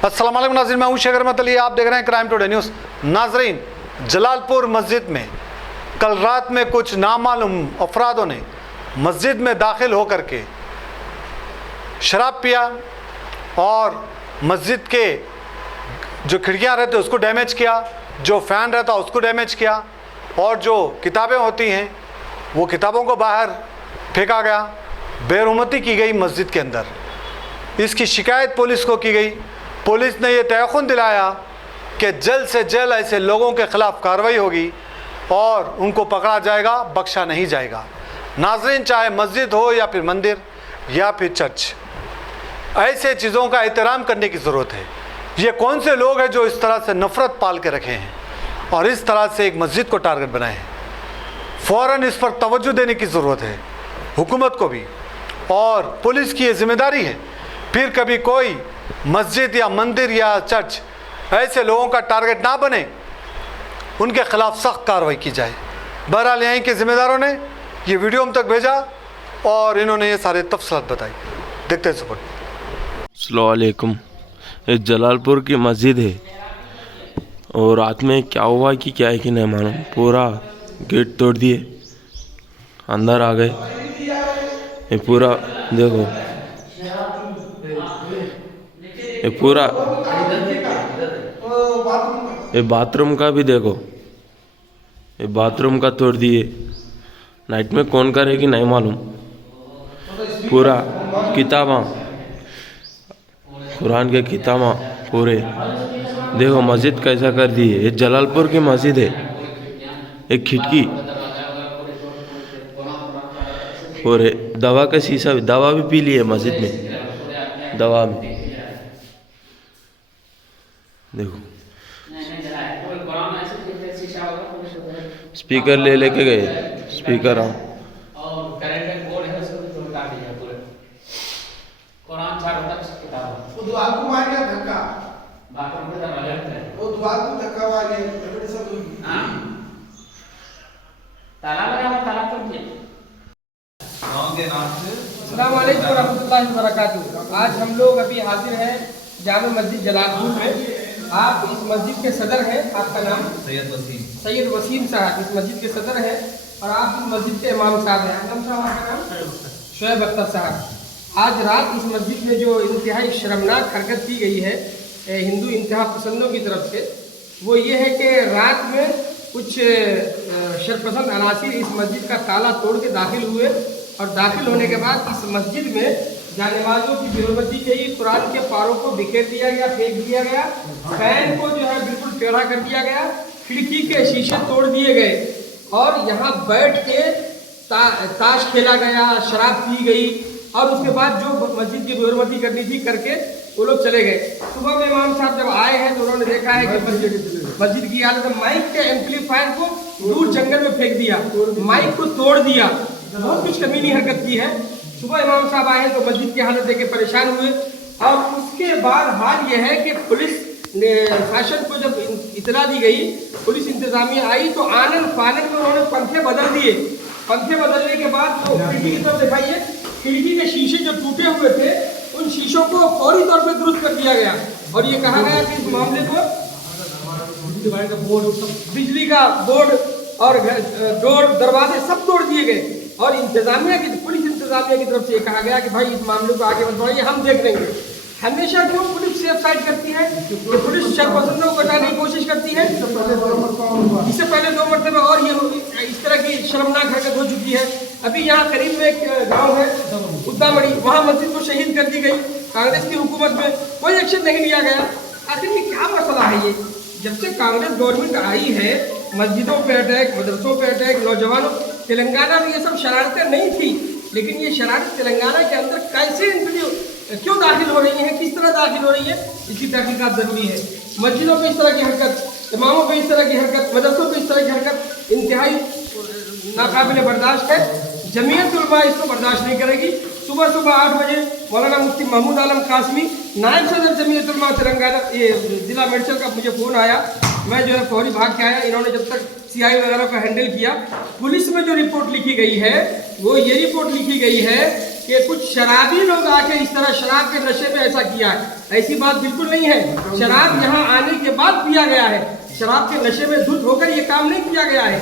अस्सलाम वालेकुम नाज़रीन, मैं हूं शेख रहमत अली, आप देख रहे हैं क्राइम टुडे न्यूज़। नाज़रीन, जलालपुर मस्जिद में कल रात में कुछ नामालूम अफरादों ने मस्जिद में दाखिल होकर के शराब पिया और मस्जिद के जो खिड़कियां रहते उसको डैमेज किया, जो फ़ैन रहता उसको डैमेज किया और जो किताबें होती हैं वो किताबों को बाहर फेंका गया, बेरुमती की गई मस्जिद के अंदर। इसकी शिकायत पुलिस को की गई। पुलिस ने यह तयक़ुन दिलाया कि जल्द से जल्द ऐसे लोगों के ख़िलाफ़ कार्रवाई होगी और उनको पकड़ा जाएगा, बख्शा नहीं जाएगा। नाज़रीन, चाहे मस्जिद हो या फिर मंदिर या फिर चर्च, ऐसे चीज़ों का एहतराम करने की ज़रूरत है। ये कौन से लोग हैं जो इस तरह से नफ़रत पाल के रखे हैं और इस तरह से एक मस्जिद को टारगेट बनाए हैं? फ़ौरन इस पर तवज्जो देने की ज़रूरत है, हुकूमत को भी, और पुलिस की ये ज़िम्मेदारी है। फिर कभी कोई मस्जिद या मंदिर या चर्च ऐसे लोगों का टारगेट ना बने, उनके ख़िलाफ़ सख्त कार्रवाई की जाए। बहरहाल यहीं के ज़िम्मेदारों ने ये वीडियो हम तक भेजा और इन्होंने ये सारे तफसीलात बताई। देखते हैं सपोर्ट। अस्सलाम वालेकुम। ये जलालपुर की मस्जिद है और रात में क्या हुआ कि क्या है कि नहीं मालूम, पूरा गेट तोड़ दिए, अंदर आ गए। ये पूरा देखो, ये पूरा ये बाथरूम का भी देखो, ये बाथरूम का तोड़ दिए। नाइट में कौन करेगी नहीं मालूम। पूरा किताबा, कुरान के किताबा पूरे देखो, मस्जिद कैसा कर दी है। ये जलालपुर की मस्जिद है। एक खिड़की पूरे दवा का शीशा, दवा भी पी ली है मस्जिद में, दवा में देखो। स्पीकर ले लेके गए, स्पीकर अस्सलाम वालेकुम रहमतुल्लाहि व बरकातुहू। आज हम लोग अभी हाजिर हैं जामे मस्जिद जलालपुर में। आप इस मस्जिद के सदर हैं, आपका नाम? सैयद वसीम साहब इस मस्जिद के सदर हैं और आप इस मस्जिद के इमाम साहब हैं। नाम साहब आपका नाम? शोएब अख्तर साहब। आज रात इस मस्जिद में जो इंतहाई शर्मनाक हरकत की गई है हिंदू इंतहा पसंदों की तरफ से, वो ये है कि रात में कुछ शरपसंद अनासिर इस मस्जिद का ताला तोड़ के दाखिल हुए और दाखिल होने के बाद इस मस्जिद में जानेवाजों की बेरुमती की, कुरान के पारों को बिखेर दिया गया, फेंक दिया गया, फैन को जो है बिल्कुल टेढ़ा कर दिया गया, खिड़की के शीशे तोड़ दिए गए और यहाँ बैठ के ताश खेला गया, शराब पी गई और उसके बाद जो मस्जिद की बेरुमती करनी थी करके वो लोग चले गए। सुबह में इमाम साहब जब आए हैं तो उन्होंने देखा है कि मस्जिद की हालत, माइक के एम्पलीफायर को दूर जंगल में फेंक दिया, माइक को तोड़ दिया, बहुत कुछ कमीनी हरकत की है। सुबह इमाम साहब आए तो मस्जिद की हालत देख के परेशान हुए और उसके बाद हाल यह है कि पुलिस ने शासन को जब इतला दी गई, पुलिस इंतजामिया आई तो आनन फानन में उन्होंने पंखे बदल दिए। पंखे बदलने के बाद तो खिड़की की तरफ दिखाइए, खिड़की के शीशे जो टूटे हुए थे उन शीशों को फौरी तौर पर दुरुस्त कर दिया गया और ये कहा गया कि इस मामले को बिजली का बोर्ड और डोर दरवाजे सब तोड़ दिए गए और इंतजामिया की, पुलिस इंतजामिया की तरफ से ये कहा गया कि भाई इस मामले को आगे बढ़ाइए, हम देख लेंगे। हमेशा क्यों पुलिस सेफ साइड करती है? तो पुलिस शरपसंदों को बचाने की कोशिश करती है। इससे पहले 2 मरतबा और ये इस तरह की शर्मनाक हरकत हो चुकी है। अभी यहाँ करीब में एक गाँव है उद्दामड़ी, वहाँ मस्जिद को शहीद कर दी गई। कांग्रेस की हुकूमत में कोई एक्शन नहीं लिया गया। आखिर ये क्या मसला है? ये जब से कांग्रेस गवर्नमेंट आई है, मस्जिदों पे अटैक, मदरसों पे अटैक, नौजवानों, तेलंगाना में ये सब शरारतें नहीं थी, लेकिन ये शरारत तेलंगाना के अंदर कैसे क्यों दाखिल हो रही है, किस तरह दाखिल हो रही है, इसकी तहकीकात जरूरी है। मस्जिदों पे इस तरह की हरकत, इमामों पे इस तरह की हरकत, मदरसों पे इस तरह की हरकत इंतहाई नाकाबिल बर्दाश्त है। जमीयत उलमा इसको बर्दाश्त नहीं करेगी। सुबह सुबह 8 बजे मौलाना मुफ्ती महमूद आलम कासमी, नायब सदर जमीयत उलमा तेलंगाना ये जिला मेडचल का मुझे फ़ोन आया। मैं जो है फौरी भाग के आया। इन्होंने जब तक CI वगैरह का हैंडल किया, पुलिस में जो रिपोर्ट लिखी गई है वो ये रिपोर्ट लिखी गई है कि कुछ शराबी लोग आके इस तरह शराब के नशे में ऐसा किया है। ऐसी बात बिल्कुल नहीं है। शराब यहाँ आने के बाद पिया गया है, शराब के नशे में धुत होकर ये काम नहीं किया गया है।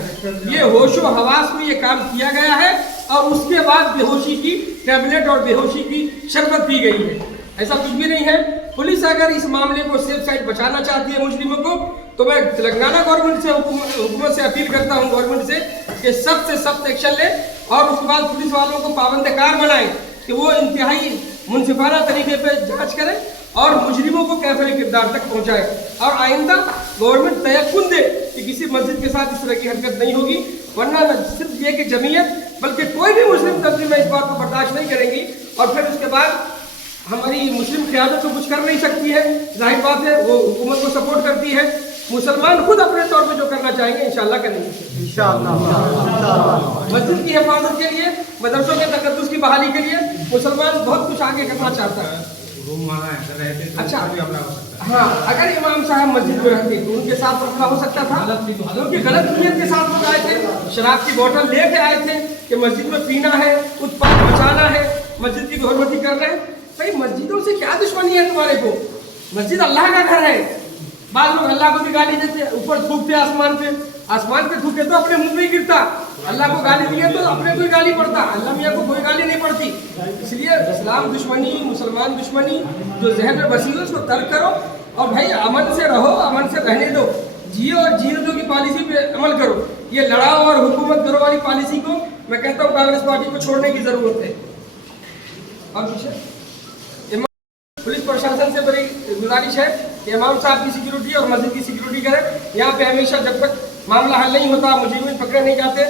ये होशो हवास में ये काम किया गया है और उसके बाद बेहोशी की टैबलेट और बेहोशी की शरबत पी गई है, ऐसा कुछ भी नहीं है। पुलिस अगर इस मामले को सेफ साइड बचाना चाहती है मुजरिमों को, तो मैं तेलंगाना गवर्नमेंट से हुकूमत से अपील करता हूँ, गवर्नमेंट से कि सख्त से सख्त एक्शन ले और उसके बाद पुलिस वालों को पाबंद-ए-कार बनाए कि वो इंतहाई मुनसिफाना तरीके पे जांच करें और मुजरिमों को कैफिल किरदार तक पहुंचाए। और आइंदा गवर्नमेंट तयक्कुन दे कि किसी मस्जिद के साथ इस तरह की हरकत नहीं होगी, वरना न सिर्फ ये कि जमीयत बल्कि कोई भी मुस्लिम तंजीम इस बात को बर्दाश्त नहीं करेंगी और फिर उसके बाद हमारी मुस्लिम क़यादत तो कुछ कर नहीं सकती है, जाहिर बात है वो हुकूमत को सपोर्ट करती है। मुसलमान खुद अपने तौर पे जो करना चाहेंगे इंशाअल्लाह करेंगे। मस्जिद की हिफाजत के लिए, मदरसों के तकद्दुस की बहाली के लिए मुसलमान बहुत कुछ आगे करना चाहता है। अच्छा, हाँ, अगर इमाम साहब मस्जिद में रहते तो उनके साथ रखा हो सकता था, क्योंकि गलत नीयत के साथ लोग आए थे, शराब की बोतल लेके आए थे कि मस्जिद में पीना है, उत्पाद बचाना है, मस्जिद की बेहुरमती कर रहे हैं। भाई मस्जिदों से क्या दुश्मनी है तुम्हारे को? मस्जिद अल्लाह का घर है। बाद लोग अल्लाह को भी गाली देते हैं, ऊपर थूकते आसमान पे थूके तो अपने मुंह में ही गिरता, अल्लाह को गाली दिए तो अपने को ही गाली पड़ता, अल्लाह मियाँ को कोई गाली नहीं पड़ती। इसलिए इस्लाम दुश्मनी, मुसलमान दुश्मनी जो जहन में बसी हो उसको तर्क करो और भाई अमन से रहो, अमन से रहने दो, जियो और जियो दो की पॉलिसी पे अमल करो। ये लड़ाओ और हुकूमत करो वाली पॉलिसी को मैं कहता हूँ कांग्रेस पार्टी को छोड़ने की जरूरत है। और पुलिस प्रशासन से बड़ी गुजारिश है कि इमाम साहब की सिक्योरिटी और मस्जिद की सिक्योरिटी करें। यहाँ पे हमेशा जब तक मामला हल नहीं होता, मुजरिम पकड़े नहीं जाते,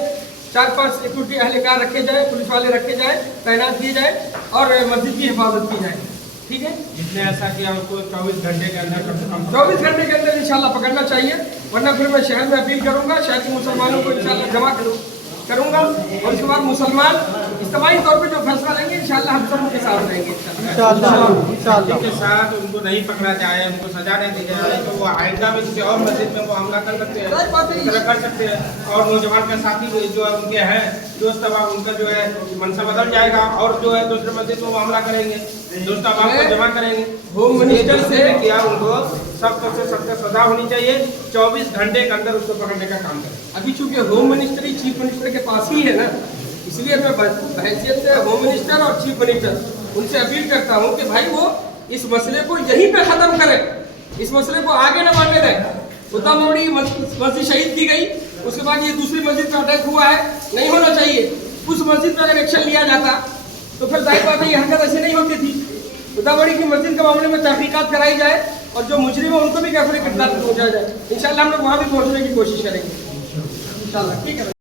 4-5 सिक्योरिटी अहलकार रखे जाए, पुलिस वाले रखे जाए, तैनात किए जाए और मस्जिद की हिफाजत की जाए। ठीक है, जिसने ऐसा किया उसको 24 घंटे के अंदर 24 घंटे के अंदर इंशाल्लाह पकड़ना चाहिए, वरना फिर मैं शहर में अपील करूँगा, शहर के मुसलमानों को इंशाल्लाह जमा करूँगा और उसके बाद मुसलमान इज्तिमाई तौर पे जो फैसला लेंगे इंशाल्लाह हम सब उनके साथ रहेंगे। इंशाल्लाह के साथ उनको नहीं पकड़ा जाए, उनको सजा नहीं दी जाए तो वो आइंदा में किसी और मस्जिद में वो हमला कर सकते हैं, कर सकते हैं। और नौजवान के साथी जो है उनके हैं दोस्त अहबाब, उनका जो है मनसा बदल जाएगा और जो है दूसरे मस्जिद में वो हमला करेंगे, दोस्त अहबाब को जमा करेंगे। होम मिनिस्टर से किया उनको सख्त से सख्त सजा होनी चाहिए, 24 घंटे के अंदर उसको पकड़ने का काम करें। अभी चूंकि होम मिनिस्टर ही चीफ मिनिस्टर के पास ही है ना, इसलिए मैं हैसियत से होम मिनिस्टर और चीफ मिनिस्टर उनसे अपील करता हूँ कि भाई वो इस मसले को यहीं पे ख़त्म करें, इस मसले को आगे न बढ़ने दें। उतामोड़ी मस्जिद शहीद की गई, उसके बाद ये दूसरी मस्जिद पर अटैक हुआ है, नहीं होना चाहिए। उस मस्जिद पर अगर एक्शन लिया जाता तो फिर जाहिर बात है ये हरकत ऐसी नहीं होती थी। उतामोड़ी की मस्जिद के मामले में तहकीकात कराई जाए और जो मुजरिम है उनको भी कैफिल किरदार पहुँचाया जाए। इंशाल्लाह हम लोग वहाँ भी पहुँचने की कोशिश करेंगे इंशाल्लाह। ठीक है।